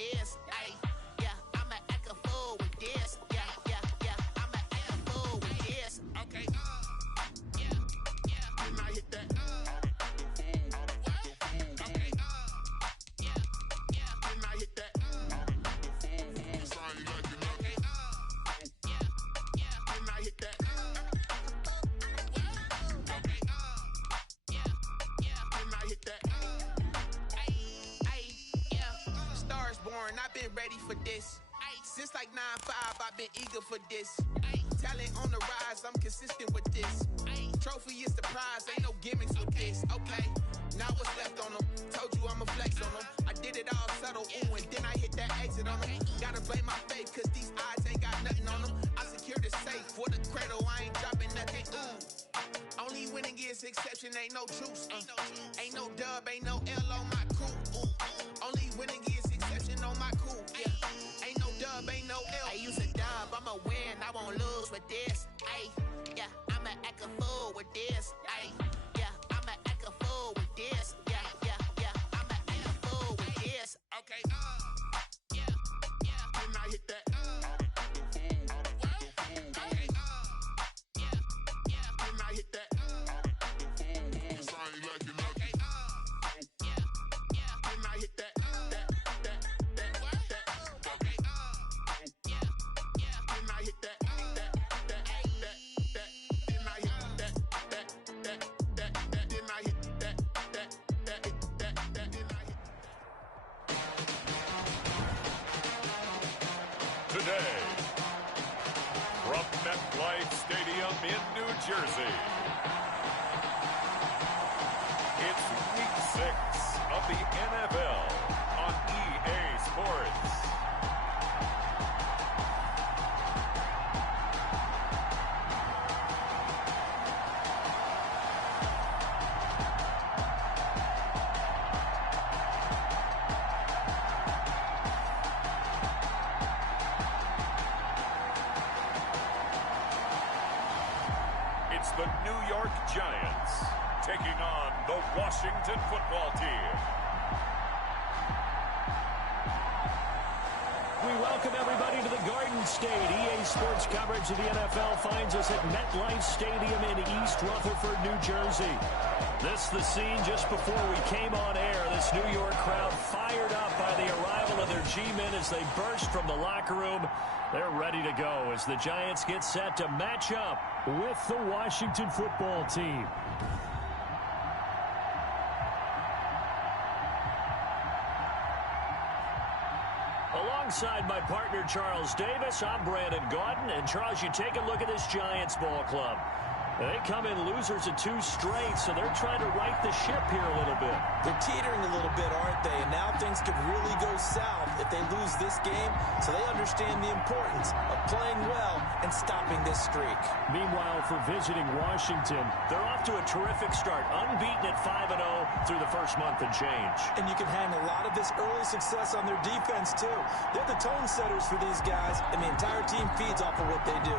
this. Ay, yeah, I'ma act a fool with this. Yeah, yeah, yeah, I'ma act a fool with this. Okay, yeah, yeah. And I hit that. Okay, yeah, yeah. And I hit that. Sorry, like it. Okay, yeah, yeah. And I hit that. Okay, yeah, yeah. And I hit that. Stars born, I've been ready for this. Since like 9-5, I've been eager for this. Talent on the rise, I'm consistent with this. Trophy is the prize, ain't no gimmicks with this. Okay, now what's left on them? Told you I'ma flex on them. I did it all subtle, ooh, and then I hit that exit on them. Gotta blame my faith, cause these eyes ain't got nothing on them. I secured the safe for the cradle, I ain't dropping nothing, ooh. Only winning is exception, ain't no truce. Ain't no dub, ain't no L on my crew. Only winning is exception on my crew. Yeah. Ain't no dub, ain't no L. I use a dub, I'ma win, I won't lose with this. Ay, yeah, I'ma act a fool with this. Ay, yeah, I'ma act a fool with this. Yeah, yeah, yeah, I'ma act a fool with this. Okay, yeah, yeah, and I hit that. Okay, yeah, yeah, and I hit that. Sorry, like it. Okay, yeah, yeah, and I hit that. Today, from MetLife Stadium in New Jersey, it's Week 6 of the NFL on EA Sports. It's the New York Giants taking on the Washington Football Team. We welcome everybody to the Garden State. EA Sports coverage of the NFL finds us at MetLife Stadium in East Rutherford, New Jersey. This the scene just before we came on air. This New York crowd fired up by the arrival of their G-men as they burst from the locker room. They're ready to go as the Giants get set to match up with the Washington Football Team. Alongside my partner, Charles Davis, I'm Brandon Gaudin. And, Charles, you take a look at this Giants ball club. They come in losers of 2 straight, so they're trying to right the ship here a little bit. They're teetering a little bit, aren't they? And now things could really go south if they lose this game, so they understand the importance of playing well and stopping this streak. Meanwhile, for visiting Washington, they're off to a terrific start, unbeaten at 5-0 through the first month and change. And you can hang a lot of this early success on their defense, too. They're the tone setters for these guys, and the entire team feeds off of what they do.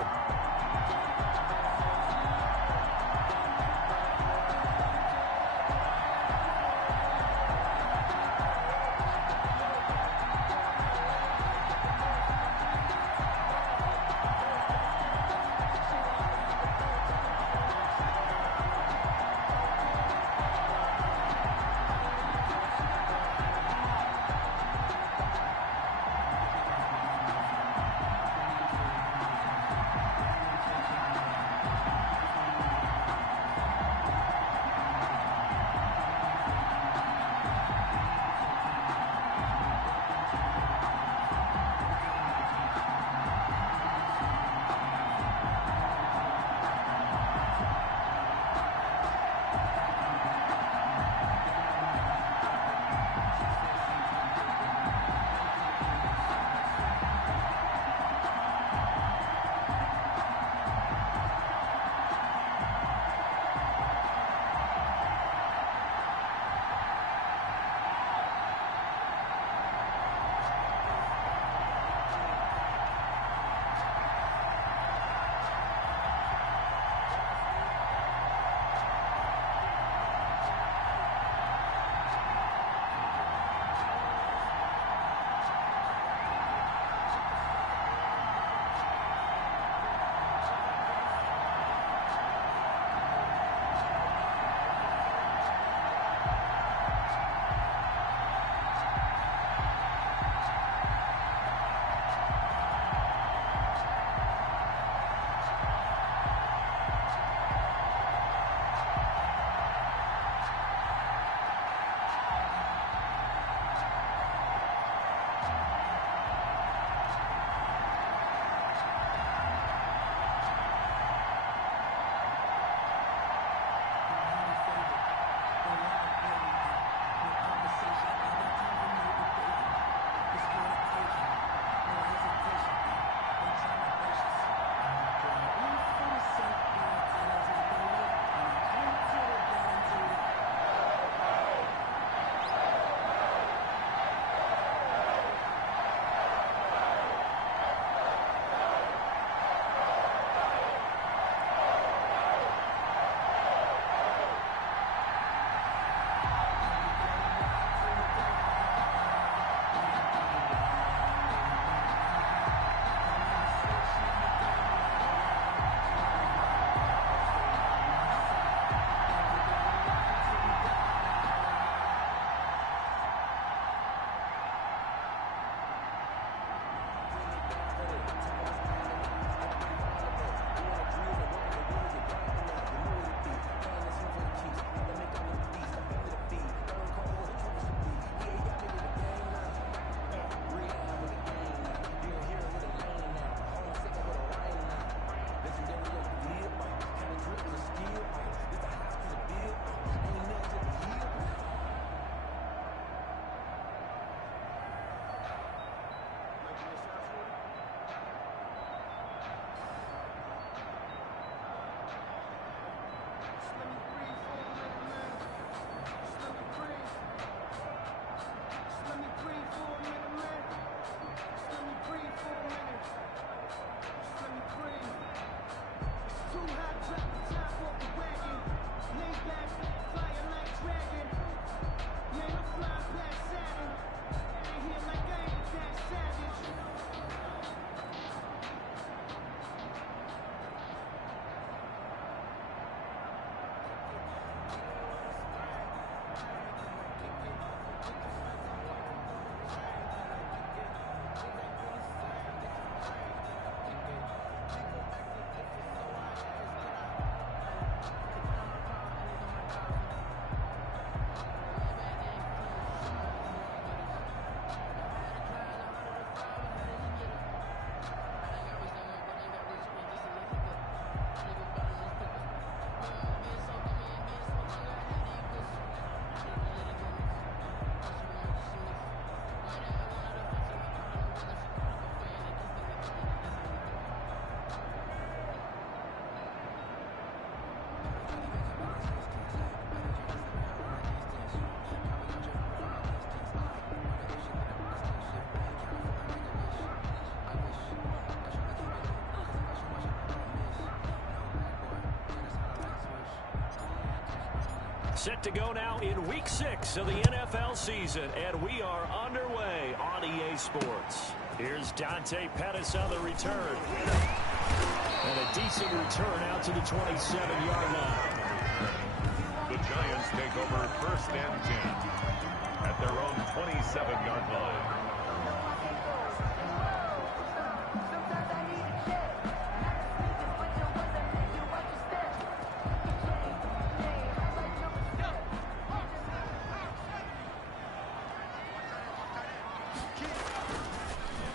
Set to go now in Week 6 of the NFL season, and we are underway on EA Sports. Here's Dante Pettis on the return. And a decent return out to the 27-yard line. The Giants take over 1st and 10 at their own 27-yard line.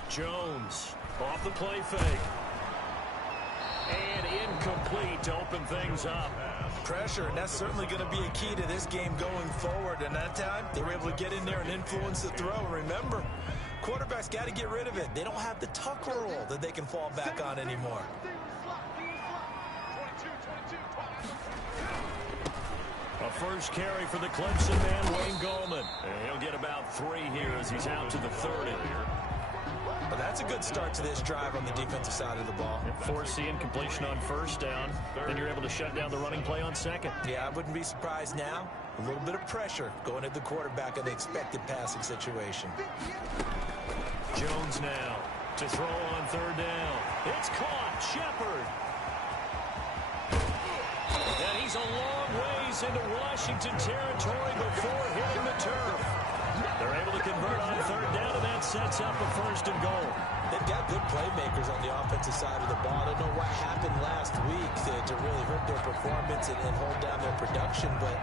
Jones off the play fake. And incomplete to open things up. Pressure, and that's certainly going to be a key to this game going forward. And that time, they were able to get in there and influence the throw. Remember, quarterbacks got to get rid of it. They don't have the tuck rule that they can fall back on anymore. A first carry for the Clemson man, Wayne Gallman. And he'll get about 3 here as he's out to the 30. Well, that's a good start to this drive on the defensive side of the ball. Force the incompletion on 1st down. Then you're able to shut down the running play on 2nd. Yeah, I wouldn't be surprised now. A little bit of pressure going at the quarterback in the expected passing situation. Jones now to throw on 3rd down. It's caught. Shepard. And he's a long ways into Washington territory before hitting the turf. They're able to convert on 3rd down, and that sets up a 1st and goal. They've got good playmakers on the offensive side of the ball. I don't know what happened last week to really hurt their performance and hold down their production, but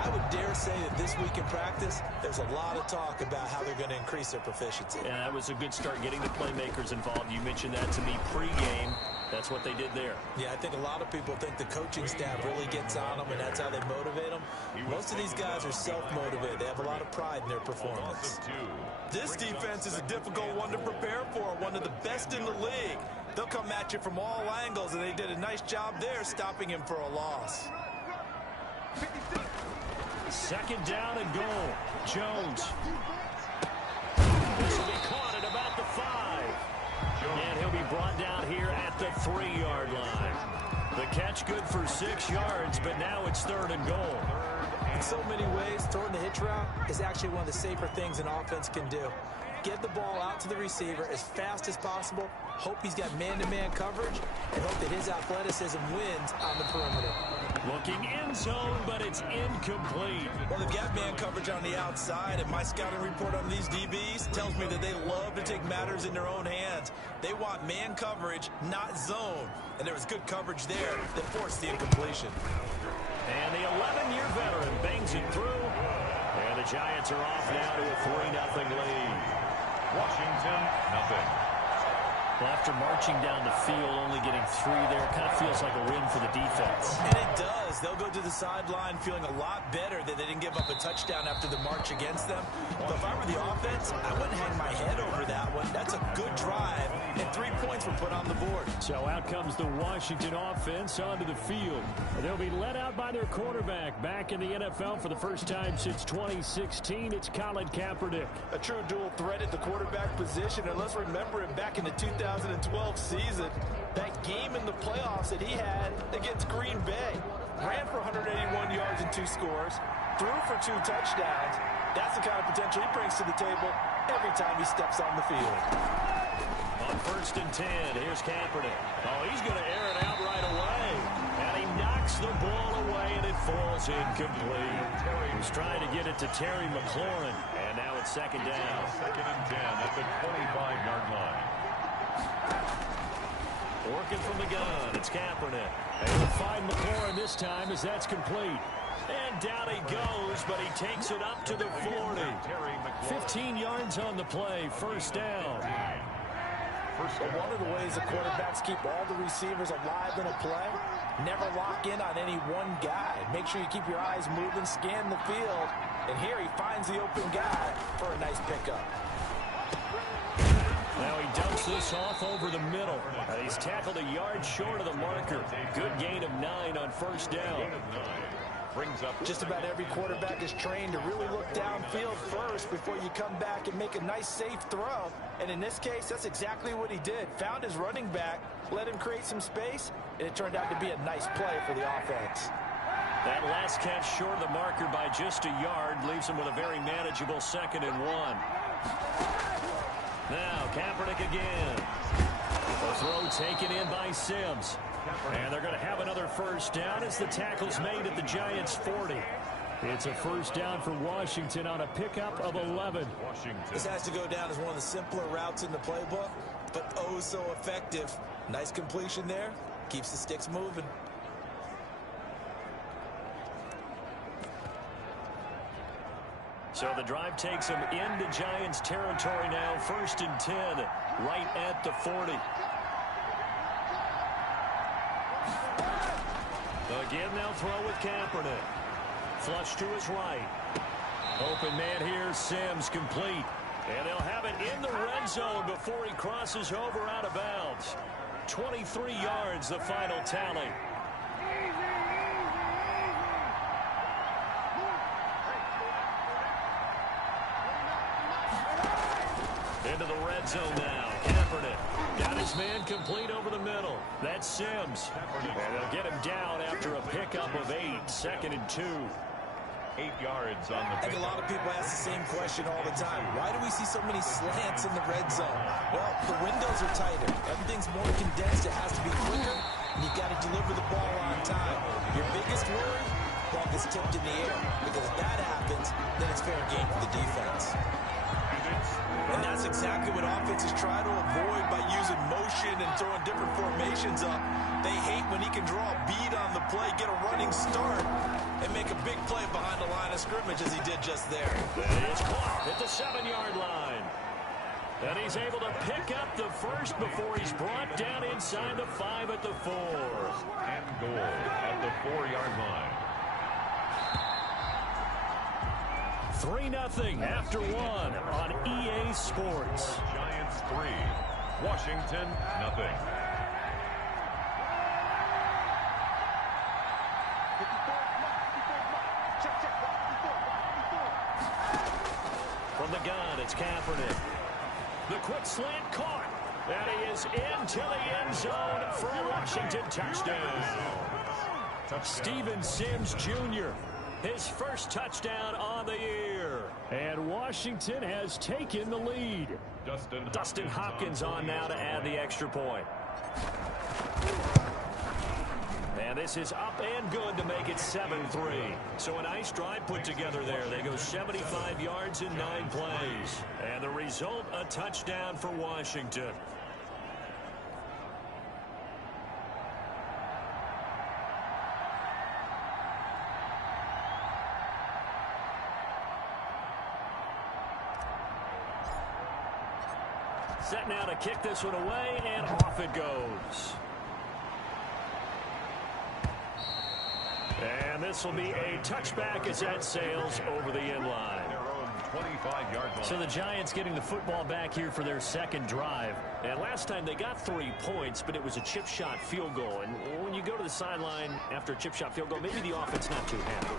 I would dare say that this week in practice, there's a lot of talk about how they're going to increase their proficiency. Yeah, that was a good start getting the playmakers involved. You mentioned that to me pregame. That's what they did there. Yeah, I think a lot of people think the coaching staff really gets on them, and that's how they motivate them. Most of these guys are self-motivated. They have a lot of pride in their performance. This defense is a difficult one to prepare for, one of the best in the league. They'll come at you from all angles, and they did a nice job there stopping him for a loss. 2nd down and goal. Jones. This will be caught at about the 5. And he'll be brought down here at the 3-yard line. The catch good for 6 yards, but now it's 3rd and goal. In so many ways, throwing the hitch route is actually one of the safer things an offense can do. Get the ball out to the receiver as fast as possible, hope he's got man-to-man coverage, and hope that his athleticism wins on the perimeter. Looking in zone, but it's incomplete. Well, they've got man coverage on the outside, and my scouting report on these DBs tells me that they love to take matters in their own hands. They want man coverage, not zone. And there was good coverage there that forced the incompletion. And the 11-year veteran bangs it through. And the Giants are off now to a 3-0 lead. Washington, nothing. Well, after marching down the field, only getting 3 there, it kind of feels like a win for the defense. And it does. They'll go to the sideline feeling a lot better that they didn't give up a touchdown after the march against them. But if I were the offense, I wouldn't hang my head over that one. That's a good drive, and 3 points were put on the board. So out comes the Washington offense onto the field. They'll be led out by their quarterback. Back in the NFL for the first time since 2016, it's Colin Kaepernick. A true dual threat at the quarterback position, and let's remember him back in the 2012 season. That game in the playoffs that he had against Green Bay. Ran for 181 yards and 2 scores. Threw for 2 touchdowns. That's the kind of potential he brings to the table every time he steps on the field. On 1st and 10, here's Kaepernick. Oh, he's going to air it out right away. And he knocks the ball away, and it falls incomplete. He's trying to get it to Terry McLaurin. And now it's 2nd down. 2nd and 10 at the 25-yard line. Working from the gun, it's Kaepernick. And he'll find McLaurin this time as that's complete. And down he goes, but he takes it up to the 40. 15 yards on the play, 1st down. But one of the ways the quarterbacks keep all the receivers alive in a play, never lock in on any one guy. Make sure you keep your eyes moving, scan the field. And here he finds the open guy for a nice pickup. Now he dumps this off over the middle. And he's tackled a yard short of the marker. Good gain of 9 on 1st down. Brings up just about every quarterback is trained to really look downfield first before you come back and make a nice safe throw. And in this case, that's exactly what he did. Found his running back, let him create some space, and it turned out to be a nice play for the offense. That last catch short of the marker by just a yard leaves him with a very manageable 2nd and 1. Now Kaepernick again. The throw taken in by Sims. And they're going to have another first down as the tackle's made at the Giants' 40. It's a first down for Washington on a pickup of 11. This has to go down as one of the simpler routes in the playbook, but oh so effective. Nice completion there. Keeps the sticks moving. So the drive takes them into Giants territory now. 1st and 10, right at the 40. Again, they'll throw with Kaepernick. Flush to his right. Open man here, Sims complete. And they'll have it in the red zone before he crosses over out of bounds. 23 yards, the final tally. Into the red zone now. Kaepernick got his man complete over the middle. That's Sims. And they'll get him down after a pickup of 8. 2nd and 2. 8 yards on the I think a lot of people ask the same question all the time. Why do we see so many slants in the red zone? Well, the windows are tighter. Everything's more condensed. It has to be quicker, and you've got to deliver the ball on time. Your biggest worry? Ball gets tipped in the air. Because if that happens, then it's fair game for the defense. And that's exactly what offenses try to avoid by using motion and throwing different formations up. They hate when he can draw a bead on the play, get a running start, and make a big play behind the line of scrimmage as he did just there. It's caught at the 7-yard line. And he's able to pick up the first before he's brought down inside the 5 at the 4. And goal at the 4-yard line. 3-0 after 1 on EA Sports. Giants 3, Washington 0. From the gun, it's Kaepernick. The quick slant caught. And he is into the end zone for a Washington touchdown. Steven Sims Jr., his first touchdown on the year. And Washington has taken the lead. Dustin Hopkins on now to add the extra point. And this is up and good to make it 7-3. So a nice drive put together there. They go 75 yards in 9 plays. And the result, a touchdown for Washington. Set now to kick this one away, and off it goes. And this will be a touchback as that sails over the end line. 25-yard line. So the Giants getting the football back here for their second drive. And last time they got 3 points, but it was a chip shot field goal. And when you go to the sideline after a chip shot field goal, maybe the offense not too happy.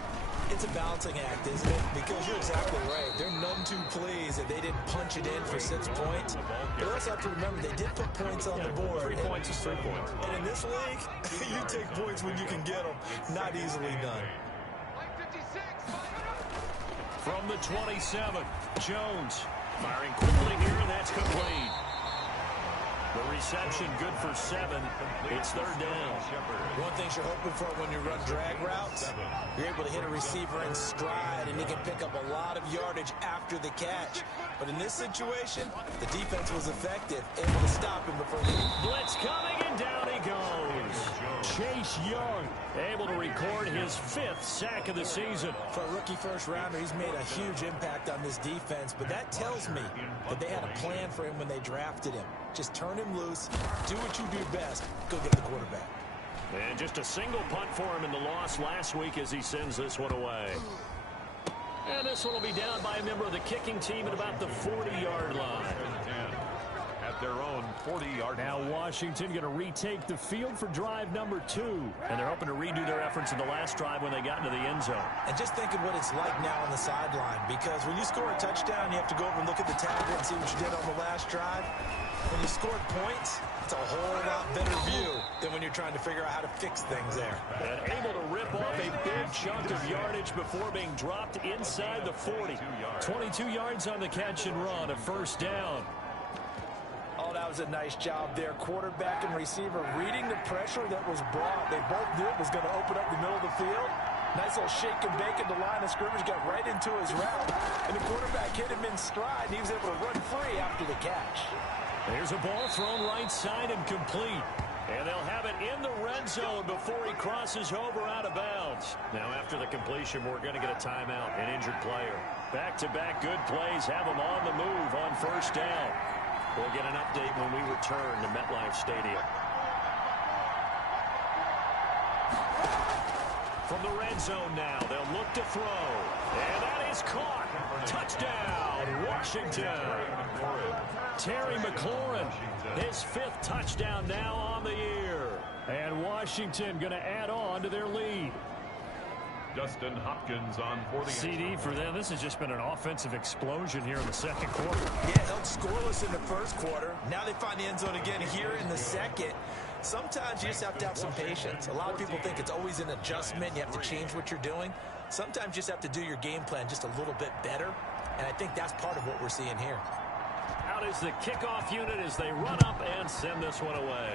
It's a balancing act, isn't it? Because you're exactly right. They're none too pleased that they didn't punch it in for 6 points. But you also have to remember they did put points on the board. 3 points is 3 points. And in this league, you take points when you can get them. Not easily done. From the 27, Jones firing quickly here, and that's complete. The reception good for 7. It's 3rd down. One thing you're hoping for when you run drag routes, you're able to hit a receiver in stride, and he can pick up a lot of yardage after the catch. But in this situation, the defense was effective, able to stop him before he... Blitz coming, and down he goes. Chase Young able to record his 5th sack of the season. For a rookie first-rounder, he's made a huge impact on this defense, but that tells me that they had a plan for him when they drafted him. Just turn him loose, do what you do best, go get the quarterback. And just a single punt for him in the loss last week as he sends this one away. And this one will be down by a member of the kicking team at about the 40-yard line. At their own 40-yard line. Now Washington going to retake the field for drive number 2. And they're hoping to redo their efforts in the last drive when they got into the end zone. And just think of what it's like now on the sideline, because when you score a touchdown, you have to go over and look at the tablet and see what you did on the last drive. When you scored points, That's a whole lot better view than when you're trying to figure out how to fix things there. And able to rip off a big chunk of yardage before being dropped inside the 40. 22 yards on the catch and run, a first down. Oh, that was a nice job there. Quarterback and receiver reading the pressure that was brought. They both knew it was going to open up the middle of the field. Nice little shake and bake at the line of scrimmage, got right into his route. And the quarterback hit him in stride, and he was able to run free after the catch. There's a ball thrown right side and complete. And they'll have it in the red zone before he crosses over out of bounds. Now, after the completion, we're going to get a timeout, an injured player. Back-to-back good plays have him on the move on first down. We'll get an update when we return to MetLife Stadium. From the red zone now, they'll look to throw. And that is caught. Touchdown, Washington. Terry McLaurin, his 5th touchdown now on the year. And Washington going to add on to their lead. Dustin Hopkins on 40. CD for them. This has just been an offensive explosion here in the second quarter. Yeah, held scoreless in the first quarter. Now they find the end zone again here in the second. Sometimes you just have to have some patience. A lot of people think it's always an adjustment. You have to change what you're doing. Sometimes you just have to do your game plan just a little bit better. And I think that's part of what we're seeing here. Out is the kickoff unit as they run up and send this one away.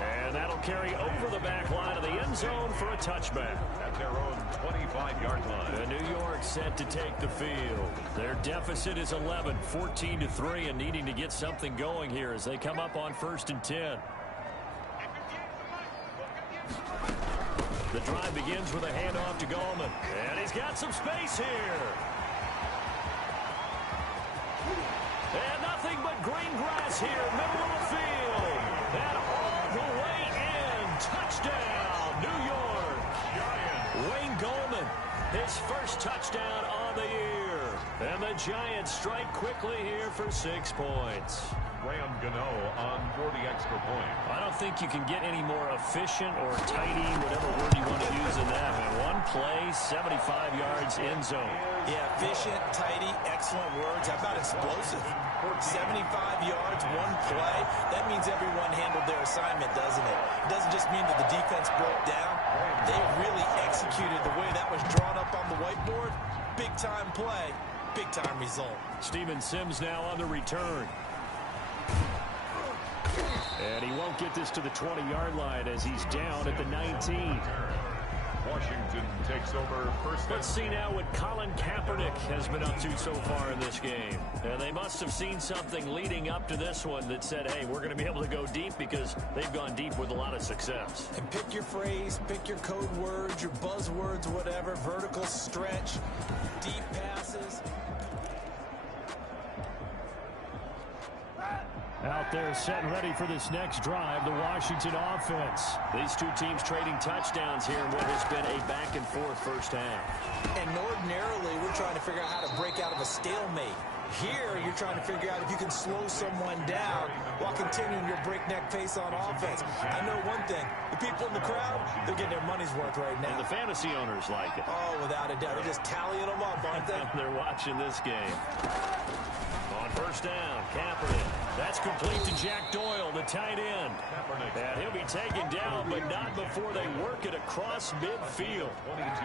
And that'll carry over the back line of the end zone for a touchback. At their own 25-yard line. The New York set to take the field. Their deficit is 11, 14-3, and needing to get something going here as they come up on 1st and 10. The drive begins with a handoff to Gallman. And he's got some space here. And nothing but green grass here, middle of the field. And all the way in. Touchdown, New York. Giants. Wayne Gallman, his first touchdown on the year. And the Giants strike quickly here for 6 points. Graham Gano on for the extra point. I don't think you can get any more efficient or tidy, whatever word you want to use in that. Man, one play, 75 yards end zone. Yeah, efficient, tidy, excellent words. How about explosive? 75 yards, one play. That means everyone handled their assignment, doesn't it? It doesn't just mean that the defense broke down. They really executed the way that was drawn up on the whiteboard. Big-time play, big-time result. Steven Sims now on the return. And he won't get this to the 20-yard line as he's down at the 19. Washington takes over first. Let's see now what Colin Kaepernick has been up to so far in this game. And they must have seen something leading up to this one that said, hey, we're going to be able to go deep because they've gone deep with a lot of success. And pick your phrase, pick your code words, your buzzwords, whatever, vertical stretch, deep passes. Out there set and ready for this next drive, the Washington offense. These two teams trading touchdowns here in what has been a back-and-forth first half. And ordinarily, we're trying to figure out how to break out of a stalemate. Here, you're trying to figure out if you can slow someone down while continuing your breakneck pace on offense. I know one thing. The people in the crowd, they're getting their money's worth right now. And the fantasy owners like it. Oh, without a doubt. They're just tallying them up, aren't they? They're watching this game. On first down, Kaepernick. That's complete to Jack Doyle, the tight end. And he'll be taken down, but not before they work it across midfield.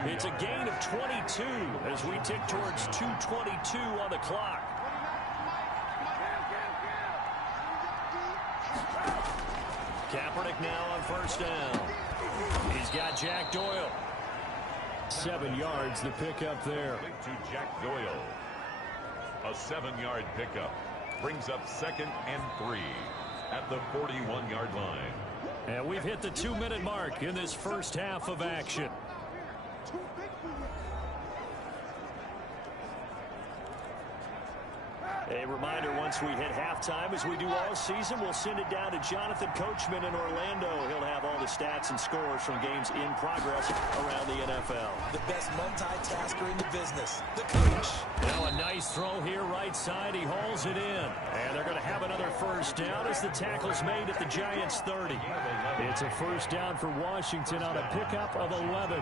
It's a gain of 22 as we tick towards 2:22 on the clock. Kaepernick now on first down. He's got Jack Doyle. 7 yards, the pickup there. To Jack Doyle. A 7-yard pickup. Brings up 2nd and 3 at the 41-yard line. And we've hit the 2-minute mark in this first half of action. A reminder, once we hit halftime, as we do all season, we'll send it down to Jonathan Coachman in Orlando. He'll have all the stats and scores from games in progress around the NFL. The best multitasker in the business, the coach. Now a nice throw here right side. He hauls it in. And they're going to have another first down as the tackle's made at the Giants' 30. It's a first down for Washington on a pickup of 11.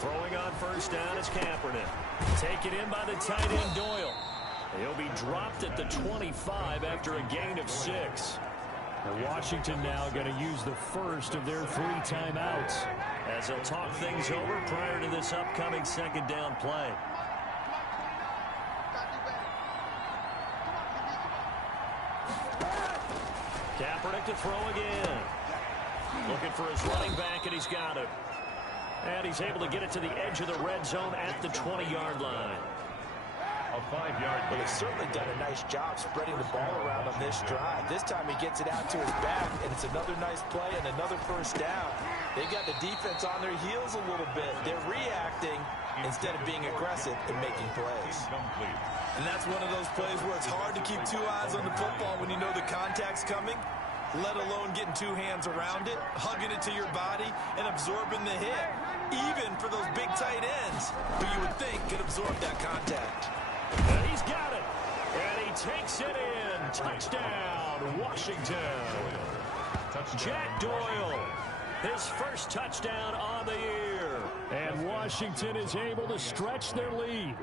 Throwing on first down is Kaepernick. Taken in by the tight end Doyle. He'll be dropped at the 25 after a gain of 6. And Washington now going to use the first of their 3 timeouts as they'll talk things over prior to this upcoming second down play. Kaepernick to throw again. Looking for his running back, and he's got it. And he's able to get it to the edge of the red zone at the 20-yard line. A 5-yard But he's certainly done a nice job spreading the ball around on this drive. This time he gets it out to his back, and it's another nice play and another first down. They got the defense on their heels a little bit. They're reacting instead of being aggressive and making plays. incomplete. And that's one of those plays where it's hard to keep 2 eyes on the football when you know the contact's coming, let alone getting 2 hands around it, hugging it to your body, and absorbing the hit, even for those big tight ends who you would think could absorb that contact. And he's got it. And he takes it in. Touchdown, Washington. Jack Doyle, his first touchdown on the year. And Washington is able to stretch their lead.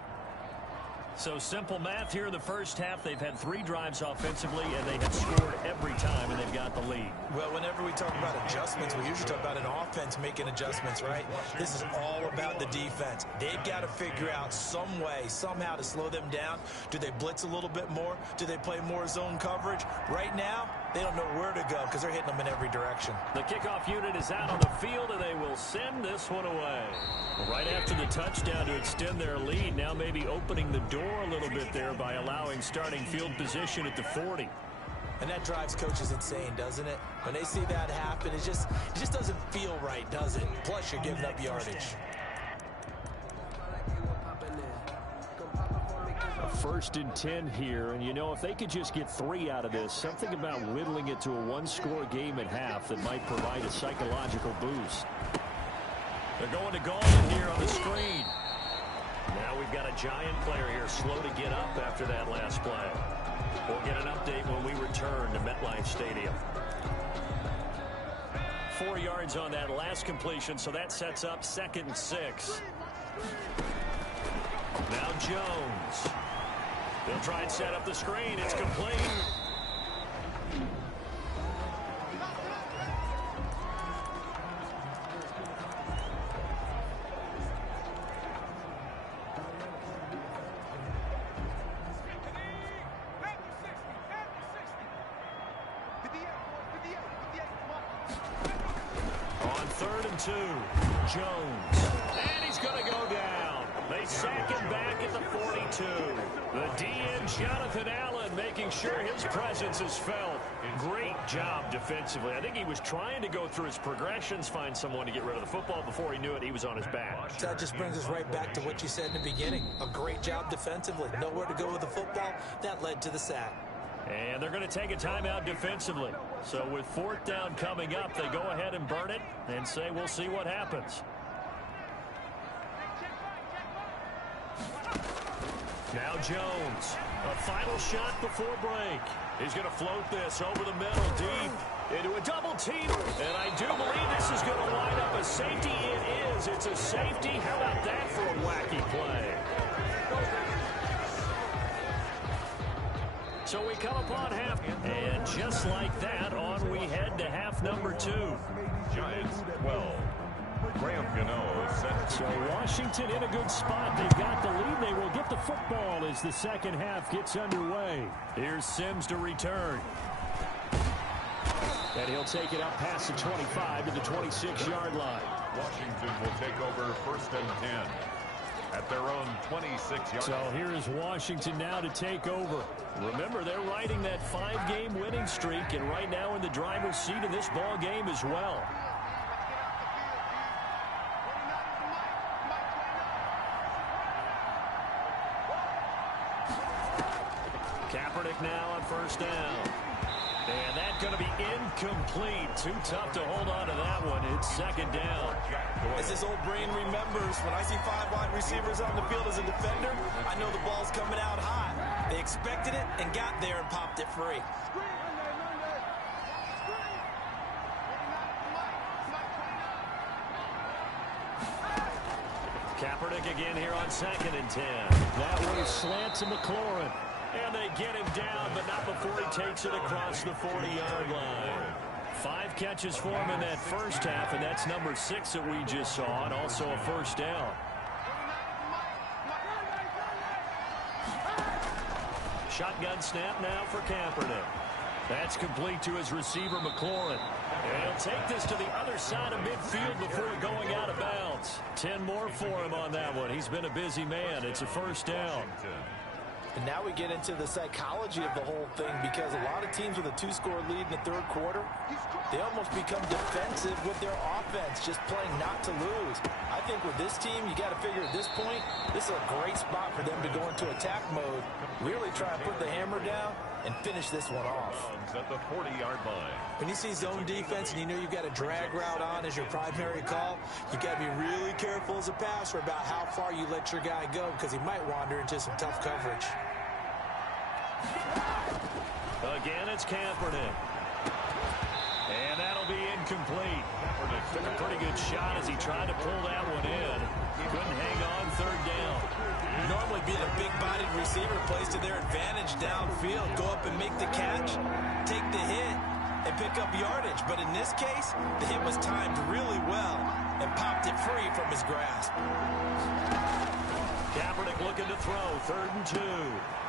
So simple math here in the first half. They've had 3 drives offensively, and they have scored every time, and they've got the lead. Well, whenever we talk about adjustments, we usually talk about an offense making adjustments, right? This is all about the defense. They've got to figure out some way, somehow to slow them down. Do they blitz a little bit more? Do they play more zone coverage? Right now, they don't know where to go because they're hitting them in every direction. The kickoff unit is out on the field, and they will send this one away. Right after the touchdown to extend their lead, now maybe opening the door a little bit there by allowing starting field position at the 40. And that drives coaches insane, doesn't it? When they see that happen, it just doesn't feel right, does it? Plus, you're giving up yardage. A 1st and 10 here, and you know, if they could just get 3 out of this, something about whittling it to a 1-score game at half that might provide a psychological boost. They're going to Gallman here on the screen. Now we've got a giant player here slow to get up after that last play. We'll get an update when we return to MetLife Stadium. 4 yards on that last completion, so that sets up 2nd and 6. Now Jones. They'll try and set up the screen. It's complete. On 3rd and 2, Jones. And he's going to go down. They sack him back at the 42. The DN, Jonathan Allen, making sure his presence is felt. Great job defensively. I think he was trying to go through his progressions, find someone to get rid of the football. Before he knew it, he was on his back. That just brings us right back to what you said in the beginning. A great job defensively. Nowhere to go with the football. That led to the sack. And they're going to take a timeout defensively. So with 4th down coming up, they go ahead and burn it and say, we'll see what happens. Now Jones, a final shot before break. He's going to float this over the middle, deep into a double team. And I do believe this is going to line up a safety. It is. It's a safety. How about that for a wacky play? So we come upon half, and just like that, on we head to half number 2. Giants 12. Graham Gano set. So Washington in a good spot. They've got the lead. They will get the football as the second half gets underway. Here's Sims to return. And he'll take it up past the 25 to the 26-yard line. Washington will take over 1st and 10 at their own 26-yard. So here is Washington now to take over. Remember, they're riding that 5-game winning streak, and right now in the driver's seat of this ball game as well. Kaepernick now on 1st down. And that's going to be incomplete. Too tough to hold on to that one. It's 2nd down. As his old brain remembers, when I see 5 wide receivers on the field as a defender, I know the ball's coming out hot. They expected it and got there and popped it free. Kaepernick again here on 2nd and 10. That was slant to McLaurin. And they get him down, but not before he takes it across the 40-yard line. 5 catches for him in that first half, and that's number 6 that we just saw, and also a first down. Shotgun snap now for Kaepernick. That's complete to his receiver, McLaurin. And he'll take this to the other side of midfield before going out of bounds. 10 more for him on that one. He's been a busy man. It's a first down. And now we get into the psychology of the whole thing, because a lot of teams with a 2-score lead in the third quarter, they almost become defensive with their offense, just playing not to lose. I think with this team, you got to figure at this point, this is a great spot for them to go into attack mode, really try to put the hammer down and finish this one off. At the 40-yard line. When you see zone defense and you know you've got a drag route on as your primary call, you got to be really careful as a passer about how far you let your guy go, because he might wander into some tough coverage. Again, it's Kaepernick. And that'll be incomplete. Kaepernick took a pretty good shot as he tried to pull that one in. Couldn't hang on third down. Normally being a big-bodied receiver plays to their advantage downfield. Go up and make the catch, take the hit, and pick up yardage. But in this case, the hit was timed really well and popped it free from his grasp. Kaepernick looking to throw, 3rd and 2.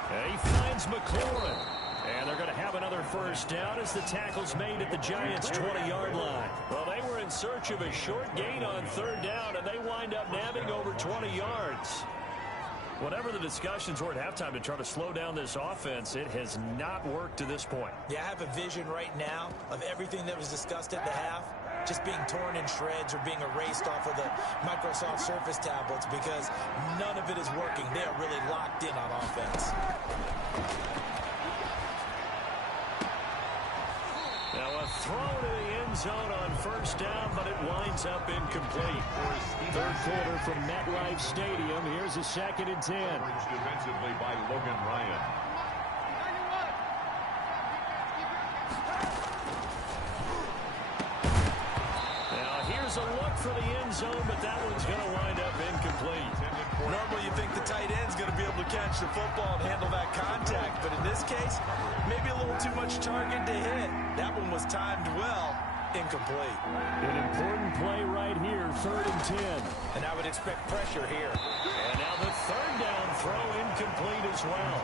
And he finds McLaurin. And they're going to have another first down as the tackle's made at the Giants' 20-yard line. Well, they were in search of a short gain on 3rd down, and they wind up nabbing over 20 yards. Whatever the discussions were at halftime to try to slow down this offense, it has not worked to this point. Yeah, I have a vision right now of everything that was discussed at the half just being torn in shreds or being erased off of the Microsoft Surface tablets, because none of it is working. They are really locked in on offense. Now a throw to the end zone on first down, but it winds up incomplete. Third quarter from MetLife Stadium. Here's a 2nd and 10. Defensively by Logan Ryan. Now here's a look for the end zone, but that one's going to wind up incomplete. Normally you think the tight end's going to be able to catch the football and handle that contact, but in this case, maybe a little too much target to hit. That one was timed well, incomplete. An important play right here, 3rd and 10. And I would expect pressure here. And now the 3rd down throw incomplete as well.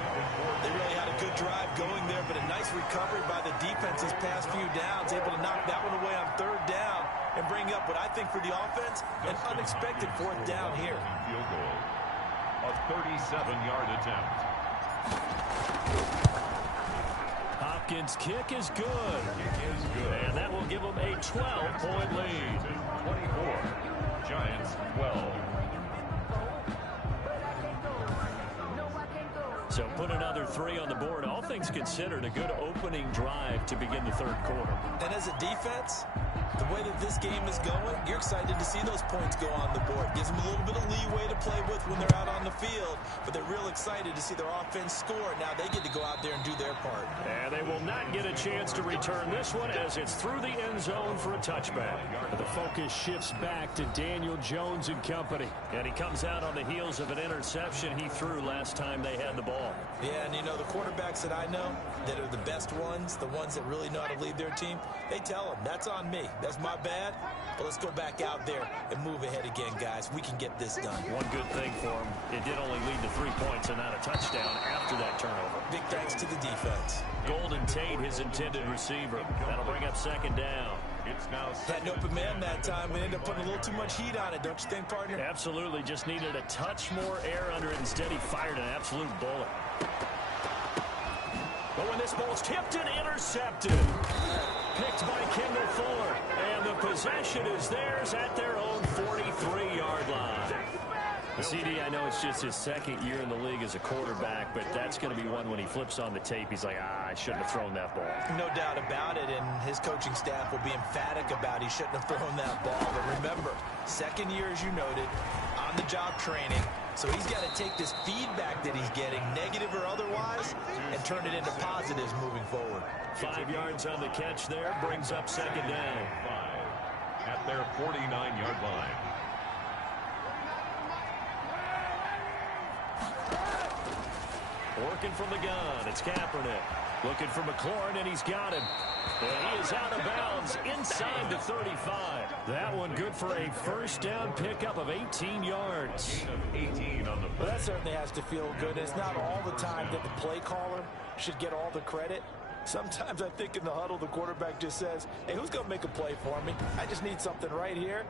They really had a good drive going there, but a nice recovery by the defense these past few downs, able to knock that one away on 3rd down and bring up what I think for the offense, an unexpected 4th down here. Field goal. A 37-yard attempt. Hopkins' kick is good. And that will give them a 12-point lead. 24. Giants 12. So put another 3 on the board. All things considered, a good opening drive to begin the 3rd quarter. And as a defense, the way that this game is going, you're excited to see those points go on the board. Gives them a little bit of leeway to play with when they're out on the field, but they're real excited to see their offense score. Now they get to go out there and do their part. And they will not get a chance to return this one as it's through the end zone for a touchback. But the focus shifts back to Daniel Jones and company. And he comes out on the heels of an interception he threw last time they had the ball. Yeah, and you know, the quarterbacks that I know that are the best ones, the ones that really know how to lead their team, they tell them, that's on me. That's my bad. But let's go back out there and move ahead again, guys. We can get this done. One good thing for him, it did only lead to 3 points and not a touchdown after that turnover. Big thanks to the defense. Golden Tate, his intended receiver. That'll bring up 2nd down. It's now had an open man that time. We ended up putting a little too much heat on it, don't you think, partner? Absolutely. Just needed a touch more air under it. Instead, he fired an absolute bullet. But when this ball's tipped and intercepted, picked by Kendall Fuller, and the possession is theirs at their own 43-yard line. CD, I know it's just his 2nd year in the league as a quarterback, but that's going to be one when he flips on the tape. He's like, I shouldn't have thrown that ball. No doubt about it, and his coaching staff will be emphatic about he shouldn't have thrown that ball. But remember, 2nd year, as you noted, on-the-job training. So he's got to take this feedback that he's getting, negative or otherwise, and turn it into positives moving forward. 5 yards on the catch there, brings up 2nd down. 5 at their 49-yard line. Working from the gun, it's Kaepernick. Looking for McLaurin, and he's got him. And he is out of bounds inside the 35. That one good for a first down pickup of 18 yards. 18 on the Well, that certainly has to feel good. It's not all the time that the play caller should get all the credit. Sometimes I think in the huddle, the quarterback just says, hey, who's going to make a play for me? I just need something right here.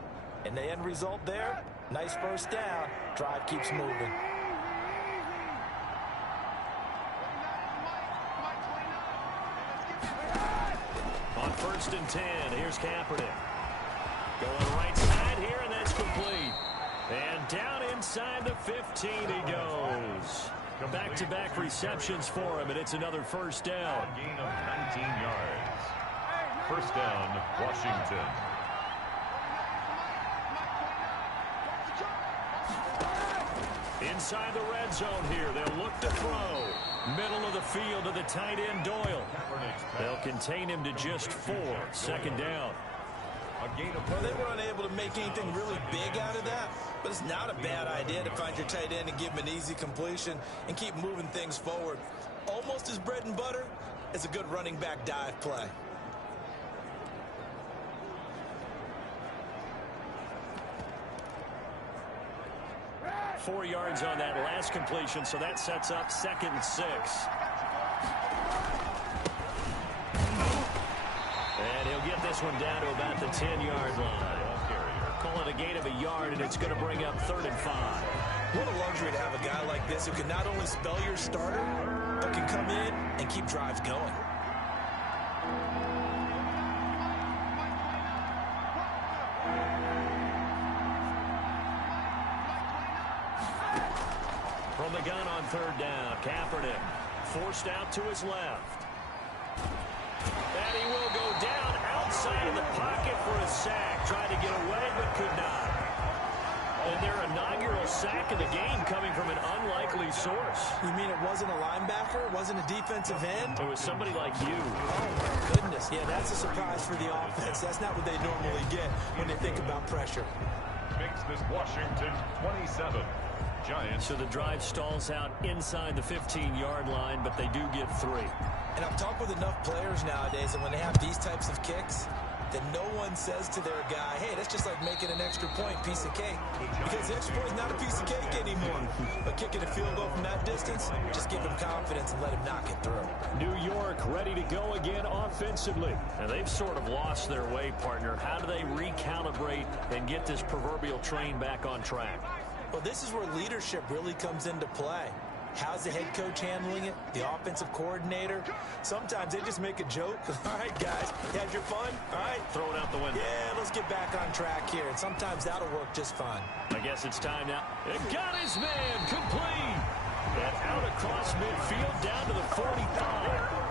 And the end result there, nice first down. Drive keeps moving. On 1st and 10, here's Kaepernick. Going right side here, and that's complete. And down inside the 15 he goes. Back-to-back receptions for him, and it's another first down. A gain of 19 yards. First down, Washington. Inside the red zone here, they'll look to throw. Middle of the field to the tight end, Doyle. They'll contain him to just 4. Second down. Well, they were unable to make anything really big out of that, but it's not a bad idea to find your tight end and give him an easy completion and keep moving things forward. Almost as bread and butter as a good running back dive play. Four yards on that last completion, so that sets up 2nd and 6. And he'll get this one down to about the 10-yard line. Call it a gain of a yard, and it's going to bring up 3rd and 5. What a luxury to have a guy like this who can not only spell your starter, but can come in and keep drives going. From the gun on 3rd down, Kaepernick forced out to his left. And he will go down outside of the pocket for a sack. Tried to get away, but could not. And their inaugural sack of the game coming from an unlikely source. You mean it wasn't a linebacker? It wasn't a defensive end? It was somebody like you. Oh, my goodness. Yeah, that's a surprise for the offense. That's not what they normally get when they think about pressure. Makes this Washington 27. Giants. So the drive stalls out inside the 15-yard line, but they do get 3. And I've talked with enough players nowadays, and when they have these types of kicks, then no one says to their guy, hey, that's just like making an extra point, piece of cake. Because the extra point is not a piece of cake anymore. But kicking a field goal from that distance, just give him confidence and let him knock it through. New York ready to go again offensively. And they've sort of lost their way, partner. How do they recalibrate and get this proverbial train back on track? Well, this is where leadership really comes into play. How's the head coach handling it? The offensive coordinator? Sometimes they just make a joke. All right, guys, you had your fun? All right. Throw it out the window. Yeah, let's get back on track here. And sometimes that'll work just fine. I guess it's time now. It got his man complete. And out across midfield down to the 45.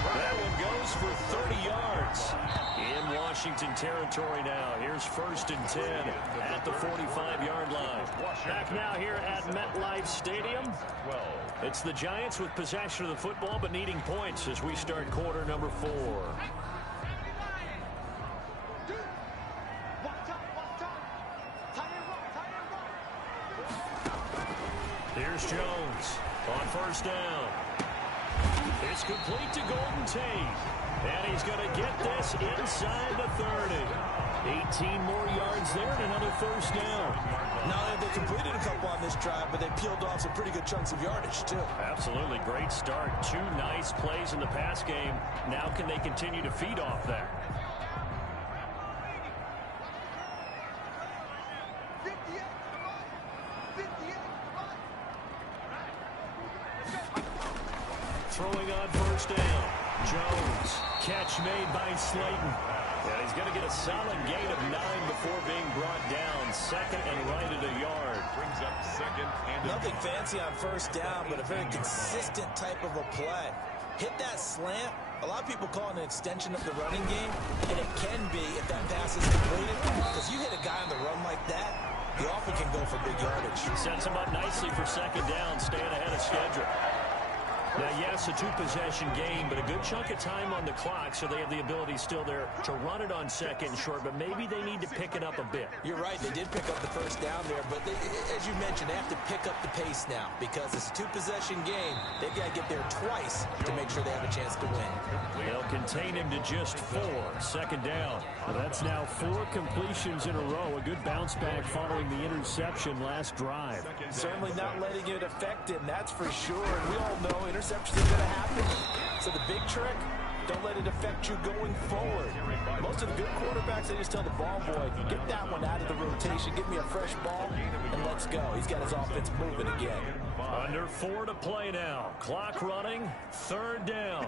That one goes for 30 yards. In Washington territory now. Here's 1st and 10 at the 45-yard line. Back now here at MetLife Stadium. It's the Giants with possession of the football but needing points as we start quarter number 4. Here's Jones on 1st down. It's complete to Golden Tate. And he's going to get this inside the 30. 18 more yards there and another 1st down. Not only have they completed a couple on this drive, but they peeled off some pretty good chunks of yardage, too. Absolutely. Great start. 2 nice plays in the pass game. Now can they continue to feed off that? Throwing on 1st down. Jones. Catch made by Slayton. And he's going to get a solid gain of 9 before being brought down. 2nd and right at a yard. Brings up 2nd and Nothing fancy on 1st down, but a very consistent type of a play. Hit that slant. A lot of people call it an extension of the running game, and it can be if that pass is completed. Because you hit a guy on the run like that, he often can go for big yardage. Sets him up nicely for 2nd down, staying ahead of schedule. Now, yes, a two-possession game, but a good chunk of time on the clock, so they have the ability still there to run it on second and short, but maybe they need to pick it up a bit. You're right. They did pick up the first down there, but as you mentioned, they have to pick up the pace now because it's a two-possession game. They've got to get there twice to make sure they have a chance to win. They'll contain him to just 4. Second down. Well, that's now 4 completions in a row. A good bounce back following the interception last drive. Certainly not letting it affect him, that's for sure. And we all know interceptions are going to happen. So the big trick, don't let it affect you going forward. Most of the good quarterbacks, they just tell the ball boy, get that one out of the rotation, give me a fresh ball, and let's go. He's got his offense moving again. Under 4 to play now. Clock running. Third down.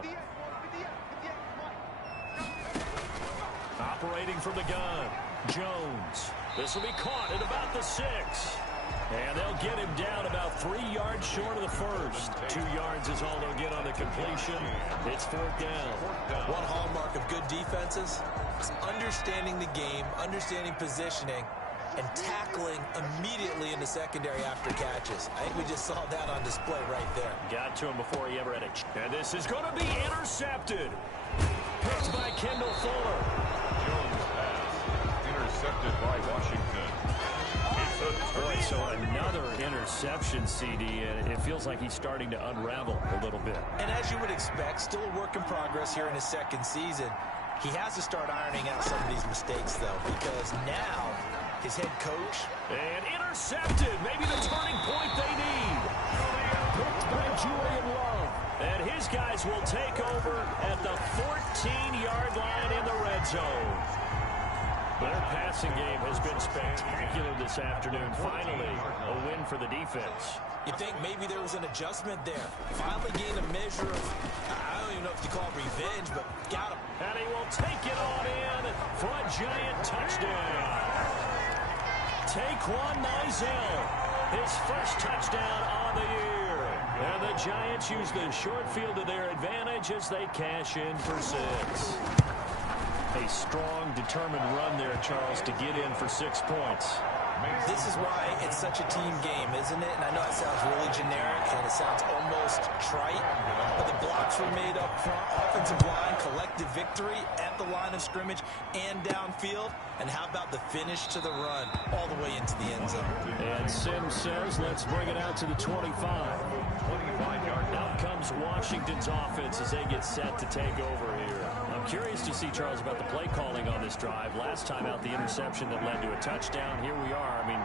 Operating from the gun. Jones. This will be caught at about the 6. And they'll get him down about 3 yards short of the first. 2 yards is all they'll get on the completion. It's 4th down. One hallmark of good defenses is understanding the game, understanding positioning, and tackling immediately in the secondary after catches. I think we just saw that on display right there. Got to him before he ever had it. And this is going to be intercepted. Picked by Kendall Fuller. Jones pass intercepted by Washington. Boy, so another interception, CD, and it feels like he's starting to unravel a little bit. And as you would expect, still a work in progress here in his second season. He has to start ironing out some of these mistakes, though, because now his head coach. And intercepted. Maybe the turning point they need. Picked by Julian Love. And his guys will take over at the 14-yard line in the red zone. Their passing game has been spectacular this afternoon. Finally, a win for the defense. You think maybe there was an adjustment there. Finally gained a measure of, I don't even know if you call it revenge, but got him. And he will take it on in for a giant touchdown. Taquan Mizell, his first touchdown on the year. And the Giants use the short field to their advantage as they cash in for 6. A strong, determined run there, Charles, to get in for 6 points. This is why it's such a team game, isn't it? And I know it sounds really generic and it sounds almost trite, but the blocks were made up front, offensive line, collective victory at the line of scrimmage and downfield. And how about the finish to the run all the way into the end zone? And Sims says, let's bring it out to the 25. Out comes Washington's offense as they get set to take over here. I'm curious to see, Charles, about the play calling on this drive. Last time out, the interception that led to a touchdown. Here we are. I mean,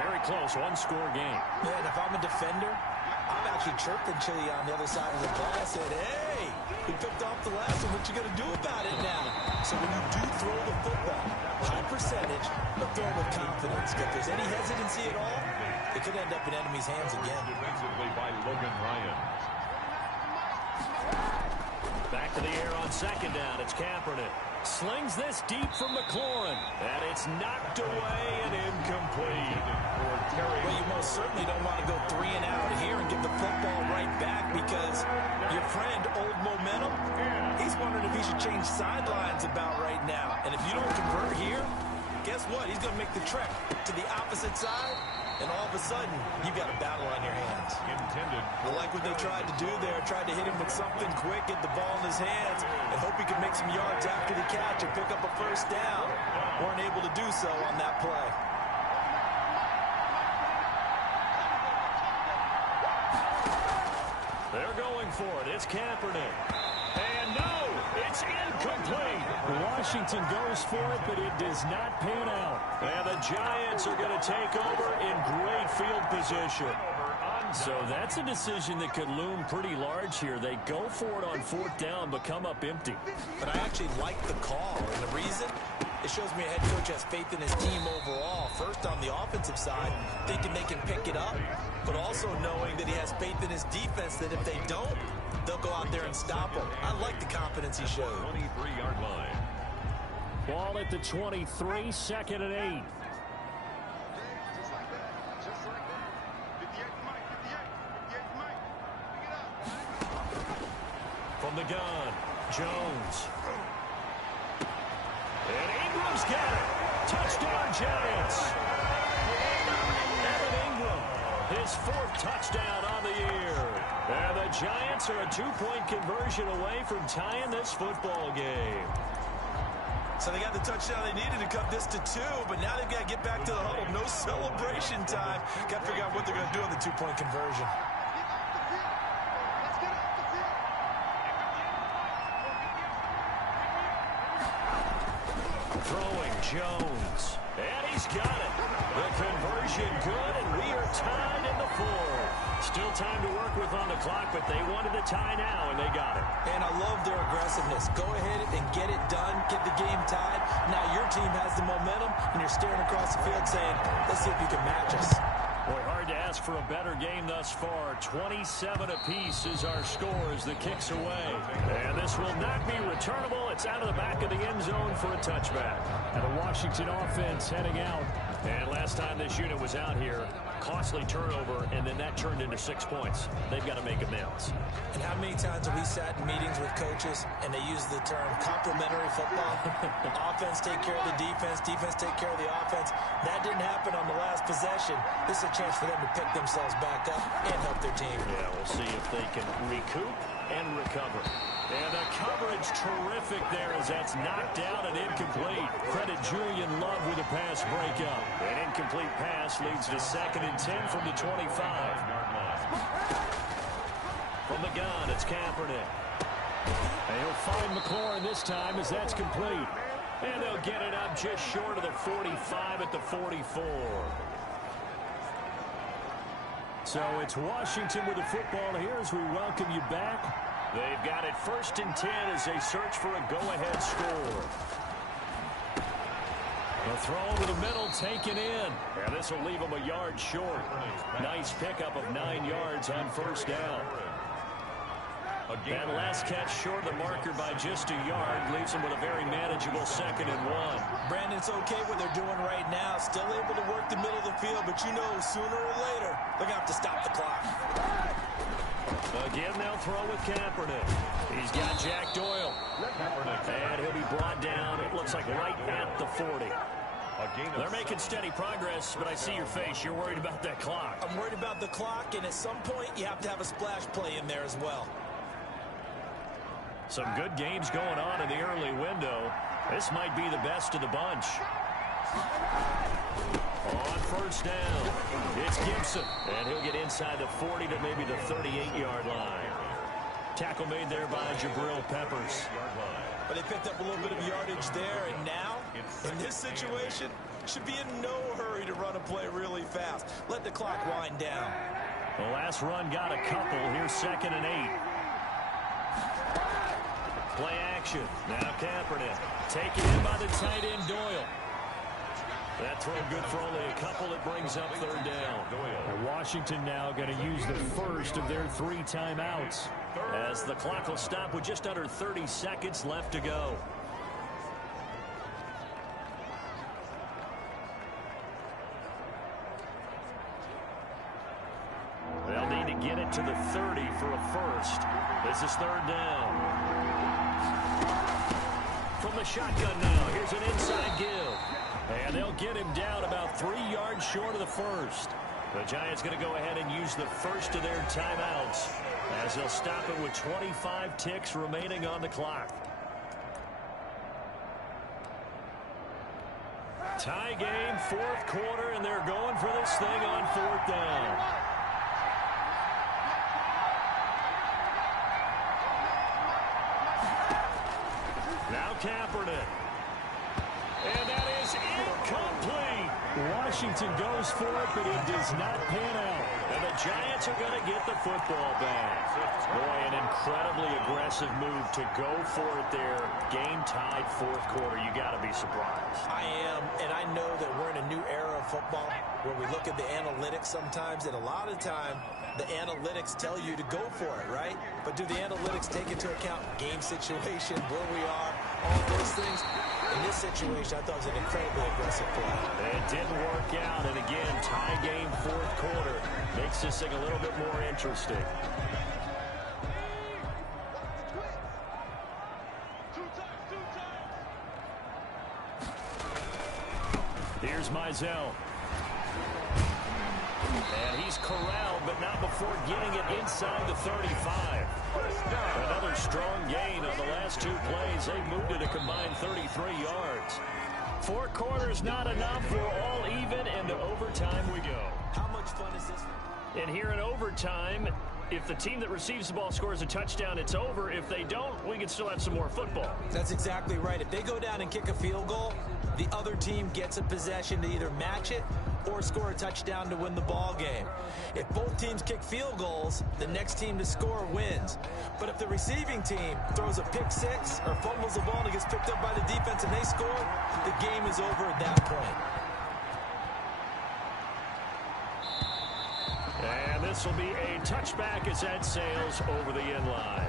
very close, one-score game. Yeah, and if I'm a defender, I'm actually chirping Chili on the other side of the ball. I said, hey, he picked off the last one. What you going to do about it now? So when you do throw the football, high percentage, but throw with confidence. If there's any hesitancy at all, it could end up in enemy's hands again. Defensively by Logan Ryan. Back to the air on second down. It's Kaepernick. Slings this deep from McLaurin. And it's knocked away and incomplete. Well, you most certainly don't want to go 3 and out here and get the football right back because your friend, Old Momentum, he's wondering if he should change sidelines about right now. And if you don't convert here, guess what? He's going to make the trek to the opposite side. And all of a sudden, you've got a battle on your hands. Intended. I like what they tried to do there. Tried to hit him with something quick, get the ball in his hands, and hope he can make some yards after the catch and pick up a first down. Weren't able to do so on that play. They're going for it. It's Kaepernick. And no, it's incomplete. Washington goes for it, but it does not pan out. And the Giants are going to take over in great field position. So that's a decision that could loom pretty large here. They go for it on 4th down, but come up empty. But I actually like the call, and the reason? It shows me a head coach has faith in his team overall. First on the offensive side, thinking they can pick it up, but also knowing that he has faith in his defense that if they don't, they'll go out there and stop them. I like the confidence he showed. 23-yard line. Ball at the 23, 2nd and 8. From the gun, Jones. And Ingram's got it. Touchdown, Giants. Evan Ingram, his 4th touchdown on the year. And the Giants are a 2-point conversion away from tying this football game. So they got the touchdown they needed to cut this to 2, but now they've got to get back to the huddle. No celebration time. Got to figure out what they're going to do on the 2-point conversion. Throwing Jones. And he's got it. The conversion good, and we are tied in the 4th. Still time to work with on the clock, but they wanted to tie now, and they got it. And I love their aggressiveness. Go ahead and get it done. Get the game tied. Now your team has the momentum, and you're staring across the field saying, let's see if you can match us. Boy, hard to ask for a better game thus far. 27 apiece is our score as the kick's away. And this will not be returnable. It's out of the back of the end zone for a touchback. And the Washington offense heading out. And last time this unit was out here, costly turnover, and then that turned into 6 points. They've got to make amends. And how many times have we sat in meetings with coaches and they use the term complementary football? Offense take care of the defense, defense take care of the offense. That didn't happen on the last possession. This is a chance for them to pick themselves back up and help their team. Yeah, we'll see if they can recoup and recover. And the coverage terrific there as that's knocked out and incomplete. Credit Julian Love with a pass breakup. An incomplete pass leads to 2nd and 10 from the 25. From the gun, it's Kaepernick. And he'll find McLaurin this time as that's complete. And they'll get it up just short of the 45 at the 44. So it's Washington with the football here as we welcome you back. They've got it 1st and 10 as they search for a go-ahead score. The throw over the middle taken in. And this will leave them a yard short. Nice pickup of 9 yards on 1st down. That last catch short of the marker by just a yard leaves them with a very manageable 2nd and 1. Brandon, it's okay what they're doing right now. Still able to work the middle of the field, but you know sooner or later they're going to have to stop the clock. Again, they'll throw with Kaepernick. He's got Jack Doyle. And he'll be brought down, it looks like right at the 40. They're making steady progress, but I see your face. You're worried about that clock. I'm worried about the clock, and at some point you have to have a splash play in there as well. Some good games going on in the early window. This might be the best of the bunch. On 1st down, it's Gibson. And he'll get inside the 40 to maybe the 38-yard line. Tackle made there by Jabril Peppers. But they picked up a little bit of yardage there, and now, in this situation, should be in no hurry to run a play really fast. Let the clock wind down. The last run got a couple. Here's 2nd and 8. Play action. Now Kaepernick. Taken in by the tight end Doyle. That throw good for only a couple. It brings up 3rd down. And Washington now going to use the first of their 3 timeouts. As the clock will stop with just under 30 seconds left to go. They'll need to get it to the 30 for a first. This is 3rd down. From the shotgun now, here's an inside give. And they'll get him down about 3 yards short of the first. The Giants going to go ahead and use the first of their timeouts as they'll stop it with 25 ticks remaining on the clock. Tie game, 4th quarter, and they're going for this thing on 4th down. Now Kaepernick. And that is incomplete. Washington goes for it, but it does not pan out. And the Giants are going to get the football back. Boy, an incredibly aggressive move to go for it there. Game tied 4th quarter. You got to be surprised. I am, and I know that we're in a new era of football where we look at the analytics sometimes, and a lot of the time the analytics tell you to go for it, right? But do the analytics take into account game situation, where we are, all those things? In this situation, I thought it was an incredibly aggressive play. It didn't work out, and again, tie game 4th quarter makes this thing a little bit more interesting. Here's Mizell. And he's corralled but not before getting it inside the 35. Another strong gain on the last two plays. They've moved it a combined 33 yards. 4 quarters not enough. We're all even, and to overtime we go. How much fun is this? And here in overtime, if the team that receives the ball scores a touchdown, it's over. If they don't, we can still have some more football. That's exactly right. If they go down and kick a field goal, the other team gets a possession to either match it or score a touchdown to win the ball game. If both teams kick field goals, the next team to score wins. But if the receiving team throws a pick six or fumbles the ball and it gets picked up by the defense and they score, the game is over at that point. And this will be a touchback as that sails over the end line.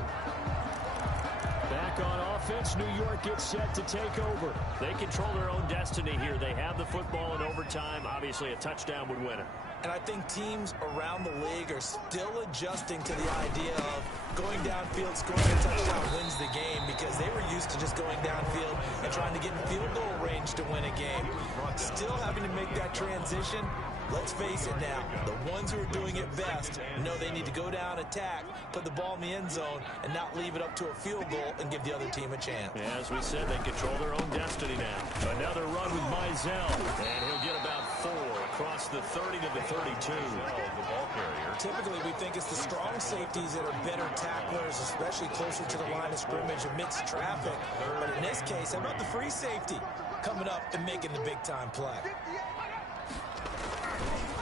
Back on offense, New York gets set to take over. They control their own destiny here. They have the football in overtime. Obviously, a touchdown would win it. And I think teams around the league are still adjusting to the idea of going downfield, scoring a touchdown wins the game, because they were used to just going downfield and trying to get in field goal range to win a game. Still having to make that transition. Let's face it now, the ones who are doing it best know they need to go down, attack, put the ball in the end zone, and not leave it up to a field goal and give the other team a chance. Yeah, as we said, they control their own destiny now. Another run with Mizell, and he'll get about 4 across the 30 to the 32. The ball carrier. Typically, we think it's the strong safeties that are better tacklers, especially closer to the line of scrimmage amidst traffic. But in this case, how about the free safety coming up and making the big-time play?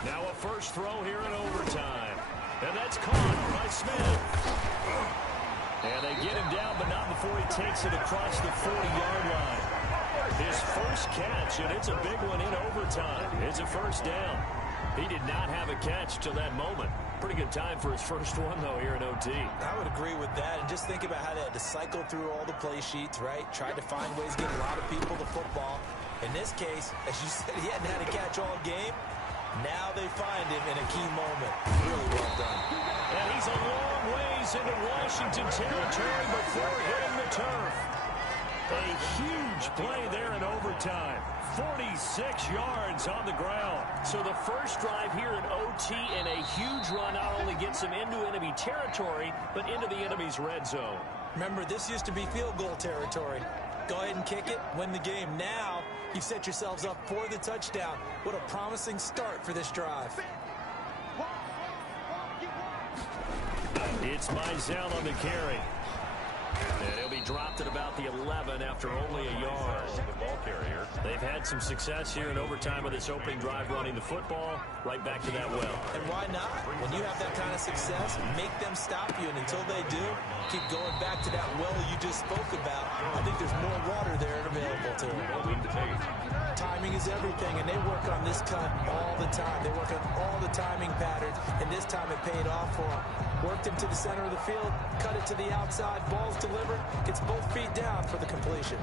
Now a first throw here in overtime. And that's caught by Smith. And they get him down, but not before he takes it across the 40-yard line. His first catch, and it's a big one in overtime. It's a first down. He did not have a catch till that moment. Pretty good time for his first one, though, here in OT. I would agree with that. And just think about how they had to cycle through all the play sheets, right? Tried to find ways to get a lot of people the football. In this case, as you said, he hadn't had a catch all game. Now they find him in a key moment. Really well done. And he's a long ways into Washington territory before hitting the turf. A huge play there in overtime. 46 yards on the ground. So the first drive here in OT and a huge run not only gets him into enemy territory, but into the enemy's red zone. Remember, this used to be field goal territory. Go ahead and kick it, win the game. Now, you've set yourselves up for the touchdown. What a promising start for this drive. It's Mizell on the carry. And he'll be dropped at about the 11 after only a yard. The ball carrier. They've had some success here in overtime with this opening drive running the football. Right back to that well. And why not? When you have that kind of success, make them stop you. And until they do, keep going back to that well you just spoke about. I think there's more water there available to them. Timing is everything, and they work on this cut all the time. They work on all the timing patterns, and this time it paid off for them. Worked him to the center of the field, cut it to the outside, ball's delivered, gets both feet down for the completion.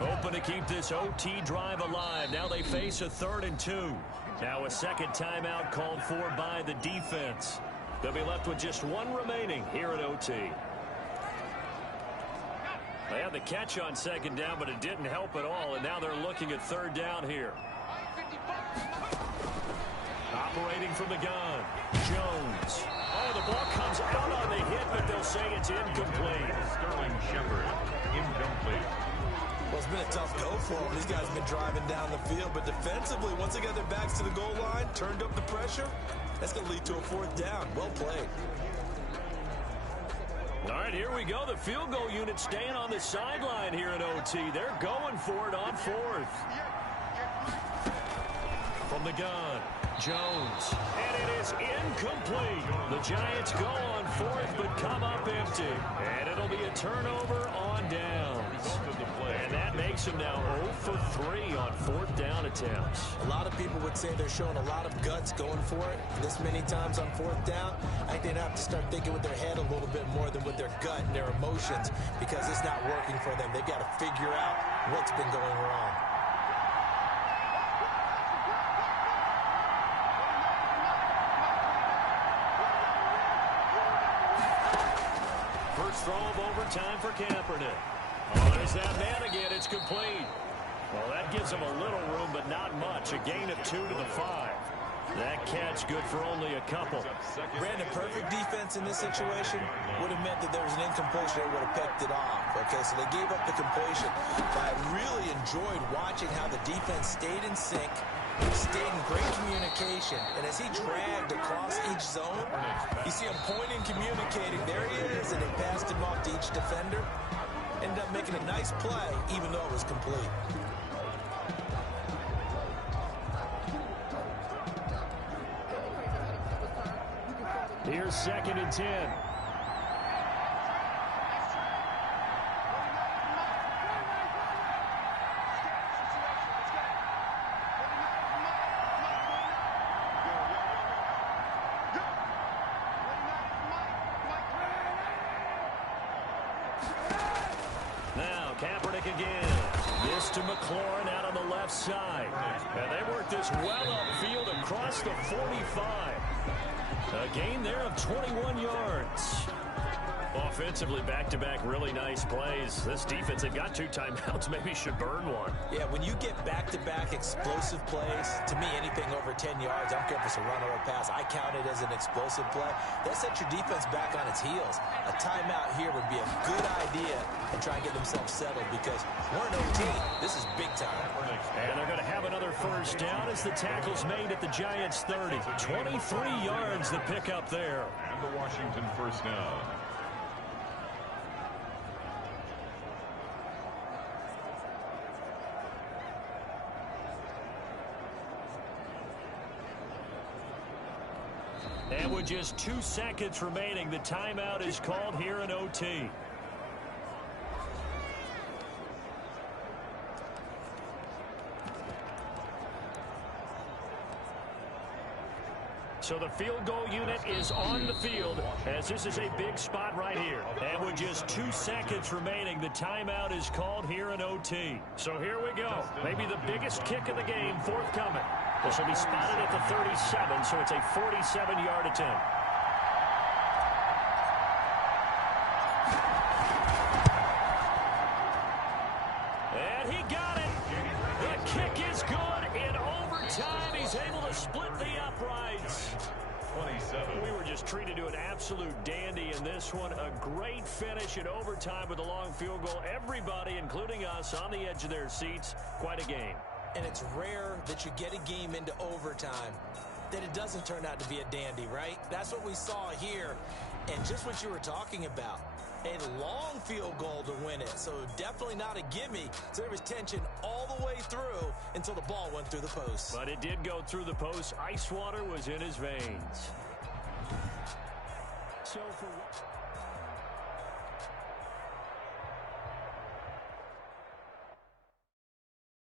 Hoping to keep this OT drive alive. Now they face a 3rd and 2. Now a second timeout called for by the defense. They'll be left with just one remaining here at OT. They had the catch on second down, but it didn't help at all, and now they're looking at 3rd down here. Operating from the gun, Jones. Oh, the ball comes out on the hit, but they'll say it's incomplete. Sterling Shepard, incomplete. Well, it's been a tough go for them. These guys have been driving down the field, but defensively, once they got their backs to the goal line, turned up the pressure, that's going to lead to a 4th down. Well played. All right, here we go. The field goal unit staying on the sideline here in OT. They're going for it on 4th. From the gun, Jones. And it is incomplete. The Giants go on 4th, but come up empty. And it'll be a turnover on downs. And that makes them now 0 for 3 on 4th down attempts. A lot of people would say they're showing a lot of guts going for it. This many times on 4th down, I think they'd have to start thinking with their head a little bit more than with their gut and their emotions, because it's not working for them. They've got to figure out what's been going wrong. First throw of overtime for Kaepernick. Oh, there's that man again. It's complete. Well, that gives them a little room, but not much. A gain of 2 to the 5. That catch good for only a couple. Brandon, perfect defense in this situation would have meant that there was an incompletion. They would have picked it off. Okay, so they gave up the completion. But I really enjoyed watching how the defense stayed in sync, stayed in great communication. And as he dragged across each zone, you see him pointing, communicating. There he is, and they passed him off to each defender. Ended up making a nice play, even though it was complete. Here's 2nd and 10. Now Kaepernick again. This to McLaurin out on the left side. And they work this well upfield across the 45. A gain there of 21 yards. Offensively, back-to-back really nice plays. This defense, they've got 2 timeouts, maybe should burn one. Yeah, when you get back-to-back explosive plays, to me, anything over 10 yards, I don't care if it's a run or a pass, I count it as an explosive play. That sets your defense back on its heels. A timeout here would be a good idea and try and get themselves settled because we're in OT. This is big time. And they're going to have another first down as the tackle's made at the Giants' 30. 23 yards the pickup there. And the Washington first down. And with just 2 seconds remaining, the timeout is called here in OT. So the field goal unit is on the field as this is a big spot right here. And with just 2 seconds remaining, the timeout is called here in OT. So here we go. Maybe the biggest kick of the game forthcoming. This will be spotted at the 37, so it's a 47-yard attempt. And he got it. The kick is good in overtime. He's able to split the uprights. 27. We were just treated to an absolute dandy in this one. A great finish in overtime with a long field goal. Everybody, including us, on the edge of their seats. Quite a game. And it's rare that you get a game into overtime that it doesn't turn out to be a dandy, right? That's what we saw here. And just what you were talking about, a long field goal to win it. So definitely not a gimme. So there was tension all the way through until the ball went through the post. But it did go through the post. Ice water was in his veins. So for